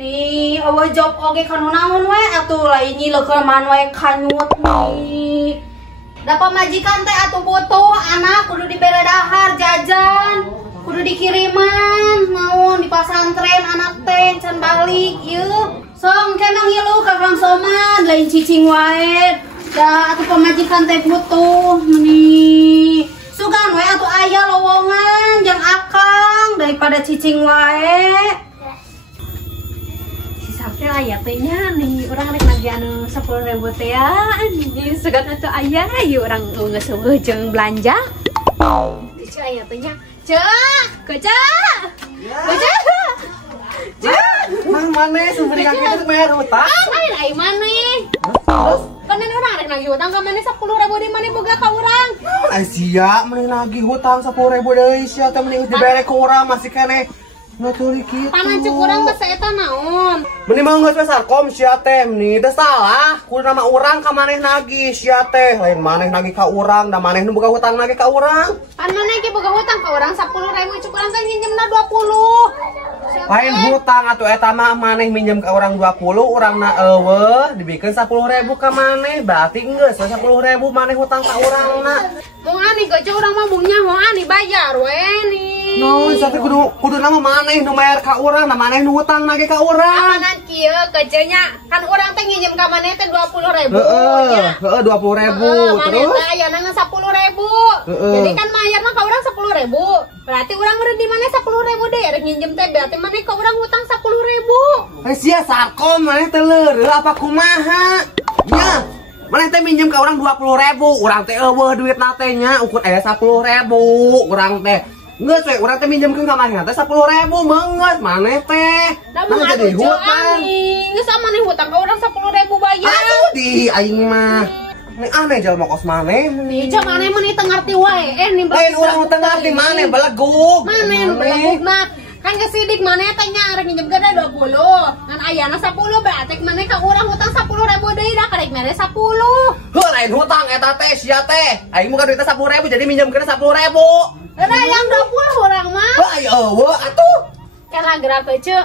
Nih, awa job oge kanu naon we atuh lain nyilekeun man we kanyut nih. Da pamajikan teh atuh butuh anak kudu dibere dahar jajan, kudu dikiriman naon di pasantren anak teh can balik ieu. Song kemang ngilu ka Kang Somad lain cicing wae. Da atuh pamajikan teh butuh nih. Sugan we atuh aya lowongan jeung akang daripada cicing wae. Sampai ayah tehnya nih orang rek lagi anu 10.000 teh ya anjing segat atuh ayah ieu urang geus jeung belanja. Cek ayah tehnya. Cek, kecak. Kecak. Cek. Mana sumber kaki itu bayar hutang? Lain ai maneh. Terus kan orang rek nagih hutang ka maneh 10.000 di maneh boga ka urang. Ai sia maneh nagih hutang 10.000 deui sia teh mending dibere ka urang masih keneh. Ngaturi kitu. Panancuk urang teh eta naon? Mending mah geus sarkom sia teh mending teh salah kudu nama urang ka maneh nagih sia teh lain maneh nagih ka urang da maneh nu boga hutang nagih ka urang. Pan maneh ge boga hutang ka urang 10.000 cuk urang teh nginjemna 20. Lain hutang atuh eta mah maneh minjem ka urang 20 urangna eueuh dibikeun 10.000 ka maneh berarti geus 10.000 maneh hutang ka urangna. Mau ani geuce urang mah mungnya mau ani bayar we nih. No, sate kudu nama maneh nu bayar ka urang, na maneh nu hutang nage ka urang. Apaan kieu geuceuna? Kan urang teh nginjem ka maneh teh 20.000 nya. Heeh, 20.000 terus. Maneh teh ayeuna 10.000. Jadi kan mayarna ka urang 10.000. Berarti urang meureun di maneh 10.000 deui, rek nginjem teh berarti maneh ka urang hutang 10.000. Sia sarkom maneh teh leureuh apa kumaha? Nya. Maneh teh minjem ka urang 20.000, urang teh eueuh duitna teh nya ukur aya 10.000 urang teh. Nggak we, urang teh minjemkeun ka maneh teh 10.000 meungeus maneh teh. Nah jadi hutang. Geus maneh hutang ka urang 10.000 bayar. Aduh di aing mah. Aneh jalma kos maneh. Nih, cak maneh mah teu ngarti wae. Nih lain urang teu ngarti maneh belegug. Maneh nu belegugna. Kan geus sidik maneh teh nya arek minjem gede 20. Ngan ayana 10 berarti maneh ka urang hutang 10.000 deui da karek mere 10. Heuh lain hutang eta teh sia teh. Aing muka duitna 10.000 jadi minjemkeun 10.000. Ada yang 20 orang mah. Wah, eueuh atuh. Kena gerak teh ceuk.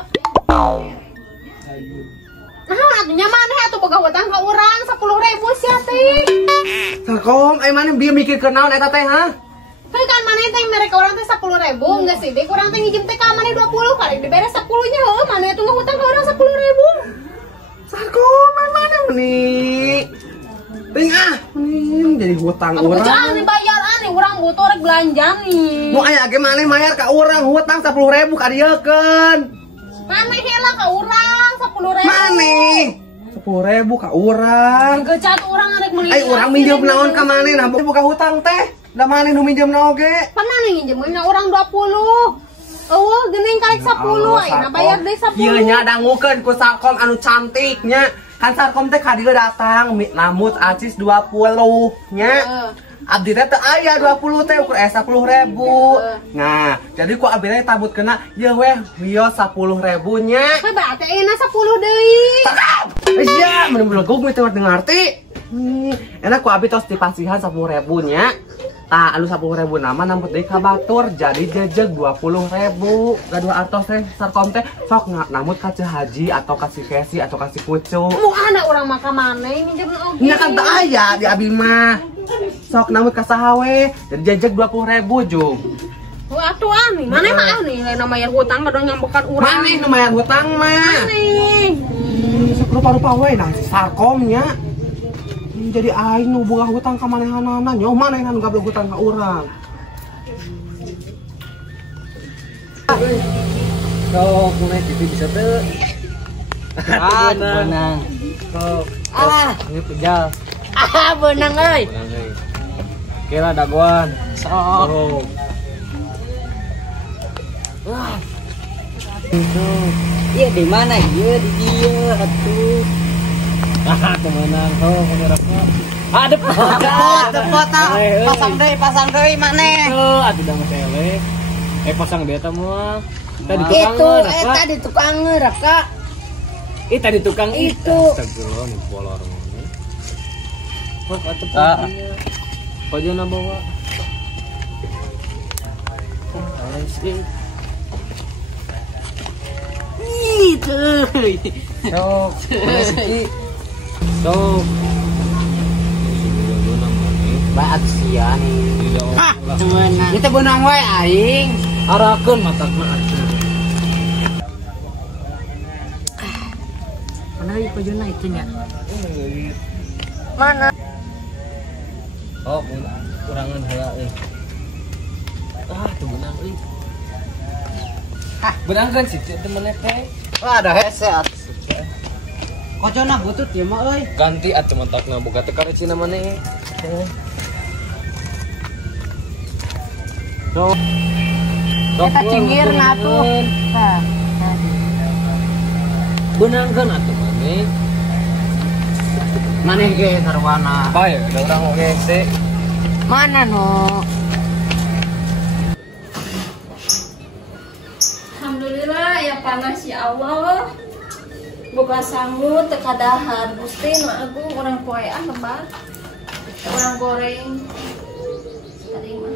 Nah, atunya maneh atuh boga hutang ka urang 10.000 sia teh. Sakom, ai maneh bieu mikirkeun naon eta teh ha? Heuh kan maneh teh mere ka urang teh 10.000, geus sidik urang teh nginjem teh ka maneh 20, karek dibere 10 nya heuh maneh atuh ngahutang ka urang 10.000. Sakom, ai maneh meni. Ting meni jadi hutang urang. Jangan dibayar aneh, urang butuh rek belanja nih. Mau aya ge maneh mayar ka urang hutang 10.000 ka dieukeun. Maneh heula ka urang 10.000. Maneh 10.000 ka urang. Gecat urang rek meuli. Ai urang minjem naon ka maneh nah buka hutang teh. Da maneh nu minjemna oge. Pan maneh nginjem urang 20. Eueuh geuning karek 10 ayeuna bayar deui 10. Ieu nya dangukeun ku Sarkom anu cantik nya. Kan Sarkom teh ka dieu datang namut acis 20 nya. Abdi teh teu aya 20 teh ukur aya 10.000. Nah, jadi ku abdi teh tabut kena ieu weh wios 10.000 nya. Heuh berarti ayeuna 10 deui. Wis ya, mun belegug mah teu ngarti. Enak ku abdi tos dipasihan 10.000 nya. Tah anu 10.000 nama namput deui ka batur jadi jejeg 20.000. Gaduh artos teh Sarkom teh sok namut ka Haji atau ka si Kesi atau ka si Kucu. Mu ana urang mah ka maneh minjem oge. Nya kan teu aya di abi mah. Sok namut ka saha we jadi jejeg 20.000 jung. Atuh ani, maneh mah ani lain mayar hutang kadang nyambekan urang. Maneh nu mayar hutang mah. Maneh. Sok rupa-rupa we nah Sarkom nya. Jadi aing nu boga hutang ka manehanana nyoh manehna nu gablok hutang ka urang. Sok mulai TV bisa teu. Benang. Sok. Ini pejal. Benang euy. Kira dagoan. Sok. Iya di mana? Iya di dia atuh. Temenan tuh kamera kok. Depot pasang deui maneh. Tuh, atuh da mah tele. Pasang dia teh mah. Tadi tukang Itu tadi tukang ngereka. Tadi tukang itu. Astagfirullah nih bolor mana. Wah, atuh pokoknya. Pokoknya bawa. euy. Sok, mana sih? Sok. Bae atuh sia nih. Tidak. Kita benang wae aing. Arakeun matakna atuh. Mana ieu kojona itu nya? Mana? Oh, kurangan heula euy. Tuh benang euy. Benang kan sih temennya teh. Wah, ada hese atuh. Kojona butut ya mah euy. Ganti atuh matakna boga teh karecina maneh. Sok. Kita cingirna tuh. Tah. Benangkeun atuh maneh. Maneh ge sarwana. Bae, ada orang oge teh. Mana no? Alhamdulillah ya panas ya Allah. Boga sangu teka dahar Gusti nu agung urang poean lebar. Urang goreng. Tadi mah.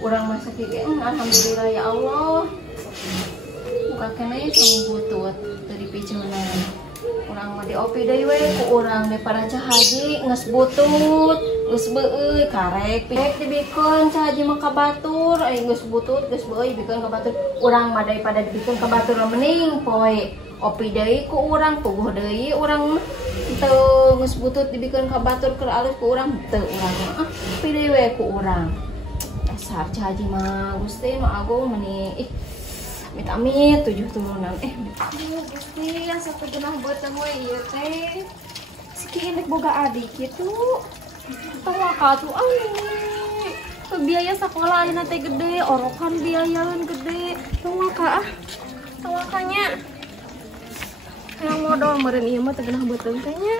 Urang masak ge alhamdulillah ya Allah. Buka kene sangu butut dari pijunan. Urang mah diopi deui we ku urang daripada cahaji geus butut, geus beueuy karek pik dibikeun cahaji mah ka batur, ai geus butut geus beueuy bikeun ka batur. Urang mah daripada dibikeun ka batur mending poe opi deui ku urang, puguh deui urang mah teu geus butut dibikeun ka batur keur alus ku urang teu urang mah opi deui we ku urang. Dasar cahaji mah Gusti nu agung meuni amit-amit 7 turunan. Gusti asa genah beuteung we ieu teh. Siki indek boga adik kitu. Tawakal tuh biaya sekolah ayeuna teh gede, orokan biayaeun gede. Tawakal tawakalnya. Yang modal meureun ieu mah teh genah beuteung teh nya.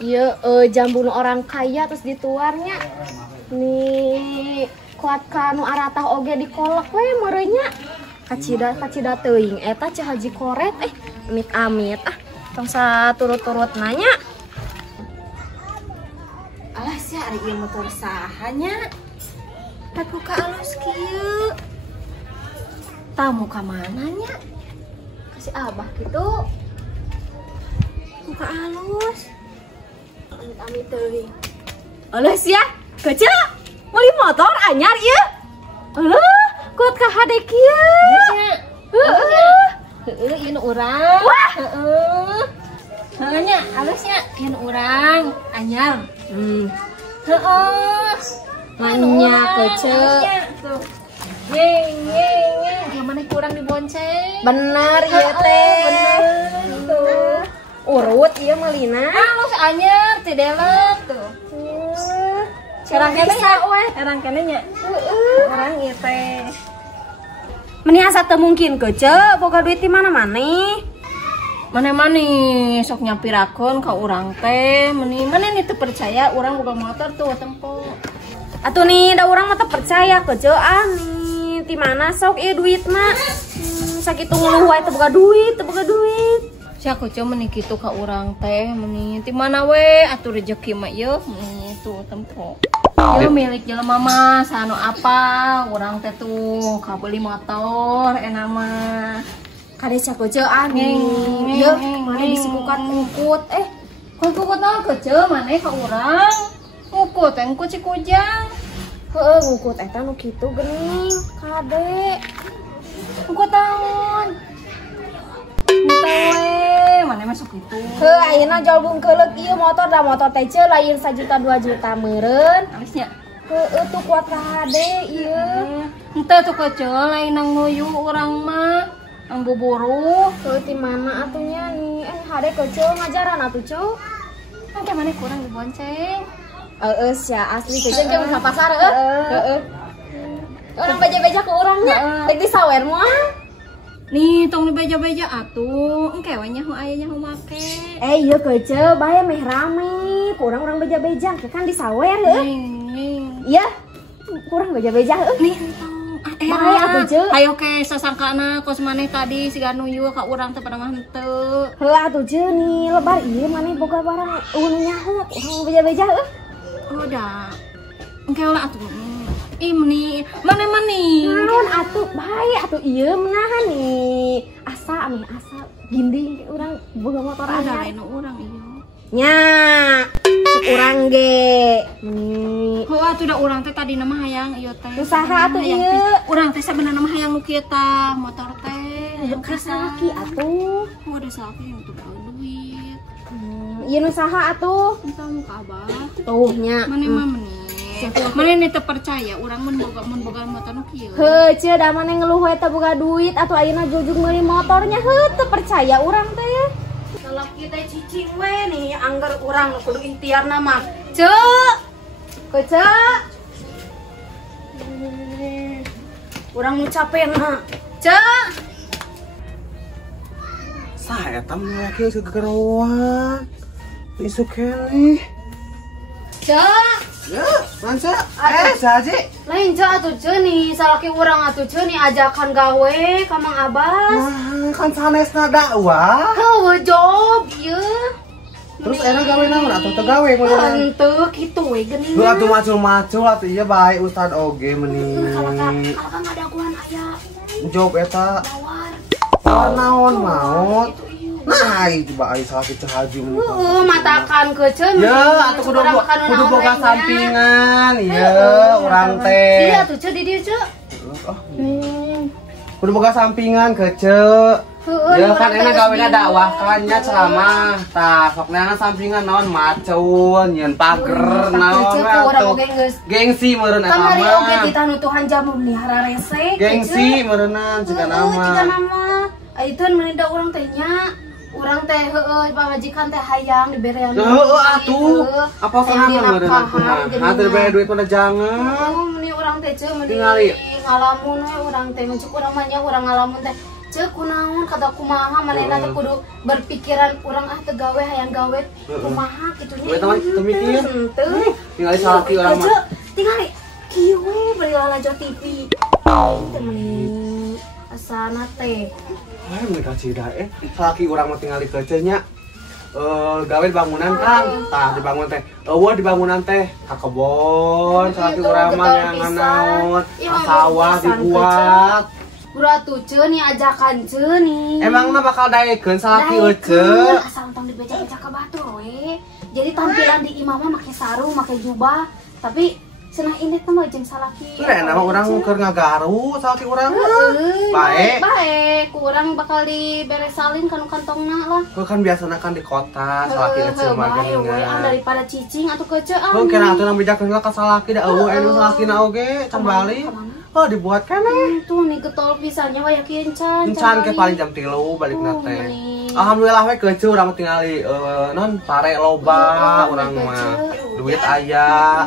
Ieu jambuna orang kaya terus dituarnya. Nih kuat kanu aratah oge dikolek we merenya kacida teuing eta cahaji koret amit-amit tong saturut-turut nanya alah sia ari ieu motor sahanya tak buka alus kieu tamu ka mana nya kasih abah gitu buka alus amit-amit teuing alah sia kecil beli motor anyar ieu. Alah, kuat ka hade kieu. Heeh, ieu nu urang. Wah, heeh. Heeh nya, halusnya ieu nu urang anyar. Heeh. Manya keceu. Tuh. Yeng. Yang mana kurang dibonceng? Bener ieu teh. Bener. Tuh. Urut ieu mah lina. Halus anyar ti delep tuh. Orang kene nya, orang kene nya. Orang ieu teh. Meni asa teu mungkin kece boga duit di mana-mana. Mana-mana sok nyampirakeun ka urang teh. Meni teu percaya urang boga motor tuh tempo. Atuh nih da urang mah teu percaya kece nih. Ti mana sok ieu duit mah. Sakitu ngeluh wae teu boga duit, Sia kece meni kitu ka urang teh. Meni ti mana we atuh rezeki mah ieu. Meni tuh tempo. Ieu milik jelema mah sanu apa urang teh tuh kabeli motor enak mah kade cakeuceuan ieu mane disikukat ngukut ngukut naon keuceu mane ka urang ngukut teh ngukut cikujang heueuh ngukut eta nu kitu geuning kade ngukut naon we mana masuk itu. Ayeuna jual bungkeulek ieu motor da motor teh ceul lain 1 juta 2 juta meureun. Alisnya. Heueuh tuh kuat ka hade ieu. Henteu tuh kecil lain nang nuyu urang mah. Ang buburu. Heueuh ti mana atunya nih? Hade kecil ngajaran atuh, Cuk. Engke maneh kurang dibonceng. Sia asli kecil jeung ka pasar heueuh. Orang beja-beja ke urangnya. Rek disawer moal. Nih tong di beja-beja atuh engke we nya aya nya make ieu keuceu bae meh rame kurang urang beja-beja kan disawer heuh iya kurang beja-beja heuh nih bae atuh ceu ayo ke sasangkana kos maneh tadi siga nuyu ka urang teh pada mah henteu heuh atuh ceu nih lebar ieu maneh boga barang nu nyaho urang beja-beja heuh oh da engke lah atuh Ih meni, mana meni? Naon atuh bae atuh ieu menahan nih. Asa ginding urang boga motor Ada anyar. anu urang ieu. Nya, cek urang ge. Meni. Oh, atuh da urang teh tadi nama hayang ieu teh. Usaha atuh ieu. Urang teh sebenarnya nama hayang nu kieu tah, motor teh. Kasaki atuh. Waduh salaki untuk duit. Ieu nu saha atuh? Entah muka abah. Tuh nya. Mana mah meni. Mana ini terpercaya urang mun boga motor nu kieu. Heuh, cie da maneh ngeluh we teu boga duit atuh ayeuna jujug meuli motornya heuh teu percaya urang teh. Salaki teh cicing we nih anggar urang nu kudu ikhtiar nama. Cek. Kecek. Urang nu capena. Cek. Saya tam lagi segeroan. Isu kali. Cek. Ya, mansa. Saji. Lain cek atuh cek nih salaki urang atuh cek nih ajakan gawe ka Mang Abbas. Nah, kan sanesna dakwah. Heuh job ieu. Terus enak gawe naon atuh teu gawe kumaha? Henteu kitu we geuning. Lu atuh macul-macul atuh ieu bae Ustad oge meni. Kalau kan ada guan aya Job eta tawar. naon maot. Nah, itu coba aya salah kitu haji meni. Matakan ke ceun. Ya, atuh kudu boga sampingan. Ieu urang teh. Iya tuh ceun di dieu ceun. Kudu boga sampingan ke Ceu. Ya kan enak gawena dakwah kan nya ceramah. Tah sok neana sampingan naon macun, nyeun pager naon atuh. Gengsi meureun eta Kamari oge mah. kita nutuhan jamu melihara resek. Gengsi meureunan cika Cika nama. nama. Ayeuna meninda urang teh nya. Urang teh heueuh pamajikan teh hayang diberean. Heueuh atuh. Apa sorangan meureun atuh mah. Hatur bae duit pada jangan. Meni urang teh ceun meni Tingali. ngalamun we urang teh mencuk urang mah nya urang ngalamun teh ceuk kunaon kata kumaha manehna teh kudu berpikiran urang teu gawe hayang gawe kumaha kitu nya. We teman teu mikir. Henteu. Tingali salaki urang mah. Tingali kieu we bari lalajo TV. Teu meni asana teh. Wah, mereka cida salaki urang mah tingali kece nya. Gawe di bangunan kan, tah di bangunan teh, eueuh di bangunan teh, ka kebon, salaki urang mah yang naon, sawah dibuat. Pura tuh ceun nih ajakan ceun nih. Emangna bakal daekeun salaki Daekeun, euceun. asal tong dibeca-beca ka batur we. Jadi tampilan di imam mah make sarung, make jubah, tapi cenah ini teh mah jeung salaki. Lain nama urang keur ngagaru salaki urang mah. Bae. Bae, ku urang bakal diberesalin kanu kantongna lah. Ku kan biasana kan di kota salaki euceun mah Bae we, geuningan. daripada cicing atuh keuceun. Oh, kira atuh bijak heula ka salaki da eueuh anu salakina oge can bali. Oh, dibuat keneh. Tuh nih getol pisannya waya kieu encan. Encan ke paling jam 3 balikna teh. Alhamdulillah we keuceun urang tingali non pare loba urang mah. Duit aya.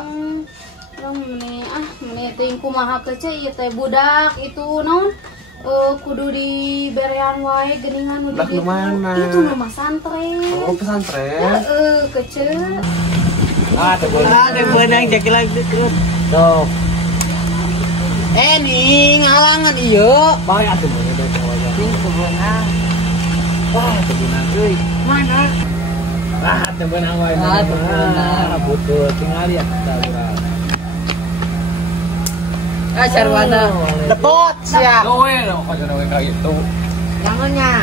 Mene teh kumaha kece ieu teh budak itu naon kudu diberean wae geuningan nu Budak nu mana? Itu mah santren. Oh, pesantren. Heeh, kece. Teu beunang jaki lagi deukeut. Tuh. Nih ngalangan ieu. Bae atuh beunang da cowoknya. Teu beunang. Wah, teu beunang euy. Mana? Ah, teu beunang wae. Teu beunang. Butuh tingali atuh urang. Sarwana. Depot sia. Gowe lo kagak kayak gitu. Jangannya.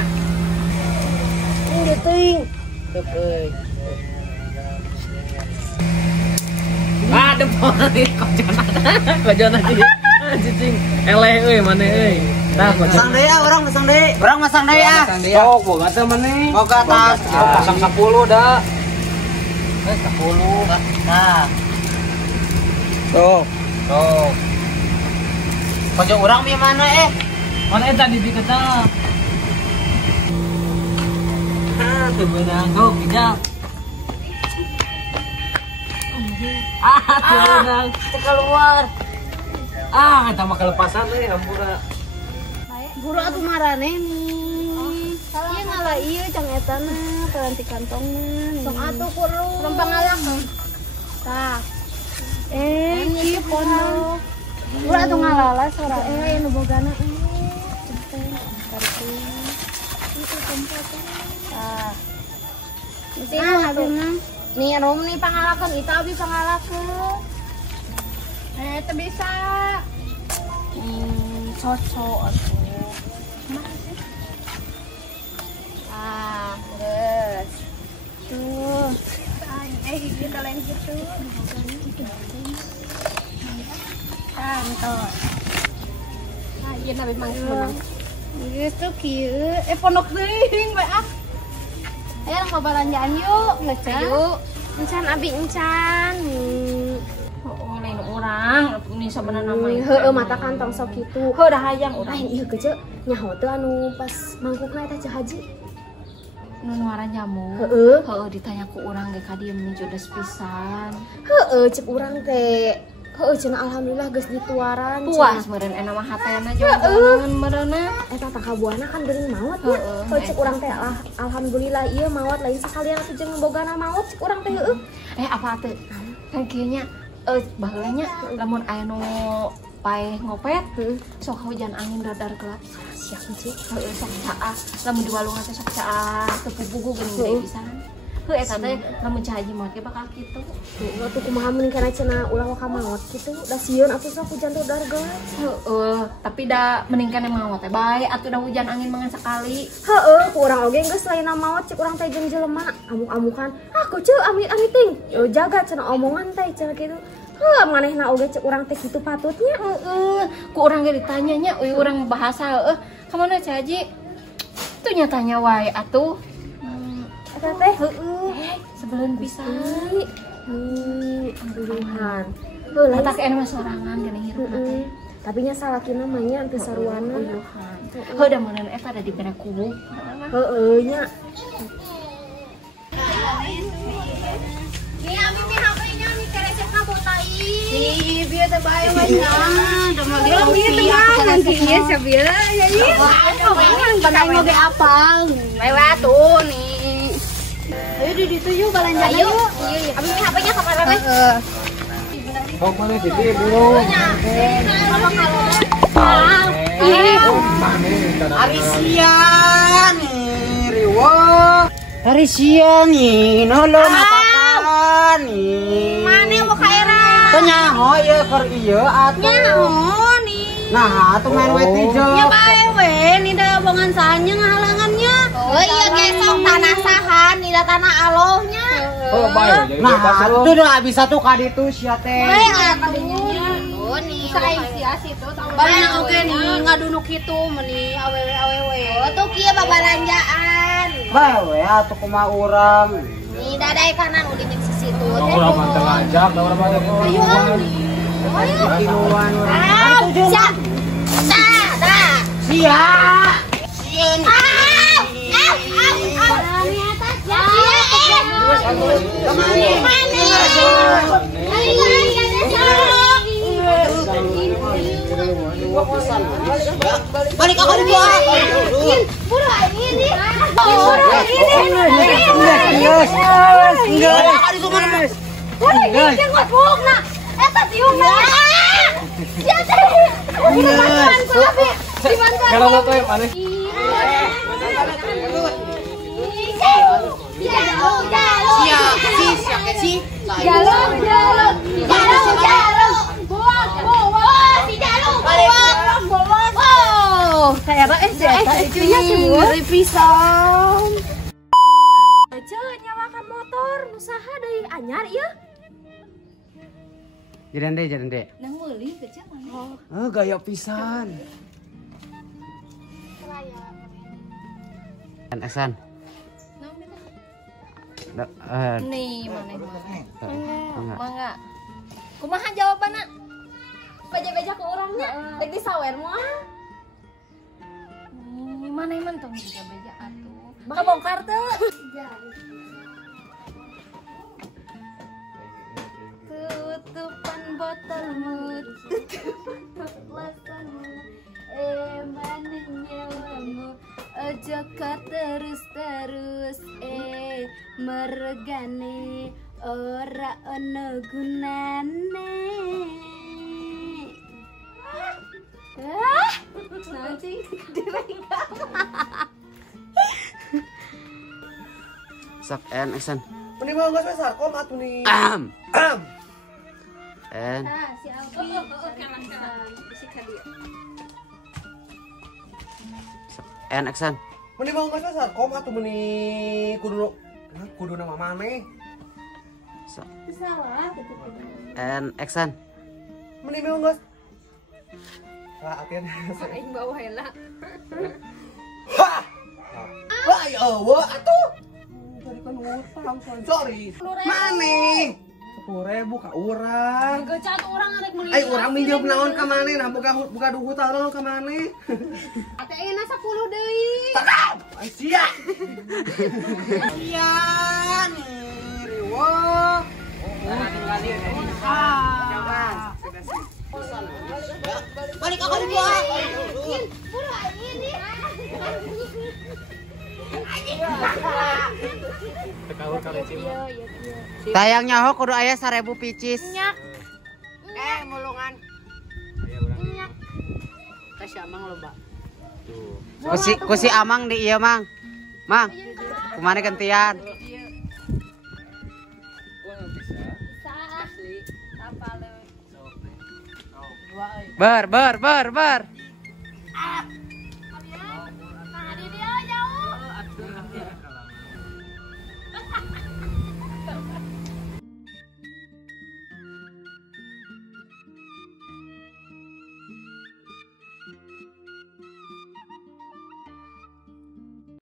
Ini ting. Tuh euy. Ah, depot kojona sih. Cicing eleh euy maneh euy. Tah masang deui urang masang deui. Urang masang deui ya. Sok boga teh maneh. Boga tas. Pasang 10 da. 10. Nah. Tuh. Tuh. Pojok urang di mana Mana eta di deket tah. Ah, teu beunang go kijang. Teu beunang. Keluar. Eta mah kelepasan hampura. Buru atuh marane nih. Ieu ngalah ieu cang etana pelanti kantongna. Sok atuh kudu. Lempang alak. Tah. Ieu pondok. Buru atuh ngalala sorang. Nu bogana Nih rum nih pangalakeun, itu abi pangalakeun. teu bisa. Cocok atuh. Ah, terus. Tuh. Gitu lain gitu. Kantor. Ah, ieu na memang menang. Gitu kieu. Pondok teuing we ah. Ayo ke belanjaan yuk, ngecek yuk. Encan abi encan. Oh, lain orang, ini sebenarnya nama itu. Heeh, mata kantong sok kitu. Heuh dah hayang urang. Lain ieu geuce nyaho teh anu pas mangkukna eta Cah Haji. Nu nuaran jamu. Heeh. Heeh ditanya ku urang ge ka dieu meni jodos pisan. Heeh, cek urang teh. Heeh, cenah alhamdulillah geus dituaran. Puas meureun ena mah hatena jalan meureuna. Eta tah kabuana kan geuning maot ya. Heeh, cek urang teh alhamdulillah ieu maot lain sakalian atuh jeung bogana maot cek urang teh heeh. Apa teh? Kan kieu nya baheula nya lamun aya nu paeh ngopet, sok hujan angin dadar gelap. Siap cik. Heeh sok caah, lamun di walungan teh sok caah teu puguh geuning deui pisan. Heuh eta teh lamun Cah Haji mah ge bakal kitu. Heeh, atuh kumaha mun kana cenah ulah ka maot kitu. Da sieun atuh sok hujan teh dadar gelap. Heeh, tapi da mending kana maot teh bae atuh da hujan angin mangan sakali. Heeh, ku urang oge geus lainna maot cek urang teh jeung jelema amuk-amukan. Ah kucu amit-amit ting. Yo jaga cenah omongan teh cenah kitu. Heuh, manehna oge cek urang teh kitu patutnya. Heeh, ku urang ge ditanya nya euy urang bahasa heueuh. Ka mana Cah Haji? Tuh nyatanya wae atuh. Eta teh Heeh, sebelum pisan. Aduhan. Heuh, lain Eta kene mah sorangan geuning hirupna teh. tapi nya salakina mah nya teu saruana. Heuh da meureun eta da dibere kubu. Heeh nya. Nih abi mi HP-nya nih keresepna botai. Ih, bieu teh bae we nya. Da mah dia tenang kieu sabila ya ieu. Bandai moge apal. Wewe atuh nih. Ayo di ditu yuk belanja yuk. Abi mi HP-nya kamana we? Heeh. Kok mana jadi dulu? Arisian nih, Riwo. Arisian nih, nolong makan nih. Mane mau ka era? Tanya ho ya keur ieu atuh. Nyaho nih. Nah, atuh main we tijo. Ya bae we, nih da bongan sanya ngahalangannya. Oh iya gesok tanah sahan, nih da tanah alohnya. Oh, bae jadi Nah, atuh udah bisa tuh ka ditu sia teh. Bae atuh. Oh nih. Sae situ sama. Bae oge nih ngadunuk kitu meuni awewe. Oh tuh kieu babalanjaan. Bae we atuh kumaha urang. Nih dadai kanan udah di situ. Orang manteng ajak, orang manteng. Ayo ayo. Kiluan urang. Siap. Dah. Sia. Sieun. Balik aku di bawah. Kalau lo tuh yang mana? Nyawakan motor nusaha deui anyar ieu. Jadan deh. Nang meuli kecil mana? Gaya pisan. Esan. Nih mana? Mangga. Kumaha jawabanna? Beja-beja ke urangnya, dek disawer moal. Mana emang tong beja-beja atuh. Kabongkar teu. Tutupan botolmu, tutup lasanmu, manehnya wamu, ojo ka terus-terus, meregane ora ono gunane. Nanti direnggang. Sok Esan. Mending mau nggak besar kok atuh nih. And Nah, si Alfi. Si Kadi. and action. Meni mau nggak sasar kom atau meni kudu nama mana? Salah. And action. Meni mau nggak? Lah atian. Aing bawa heula. Wah. Wah ya Allah atuh. Jadi kan utang sorry. Mane? 10.000 ka urang. Gecat orang arek meuli. Ai urang minjem naon ka mane? Nah buka duit taruh ka mane? Ate ayeuna 10 deui. Tetap. Ai sia. Iya nih, riwo. Balik aku di bawah. Tayangnya ho kudu aya 1000 picis. Mulungan. Kasih amang loba. Kusi amang di ieu mang. Mang. Kumana gantian? Ber.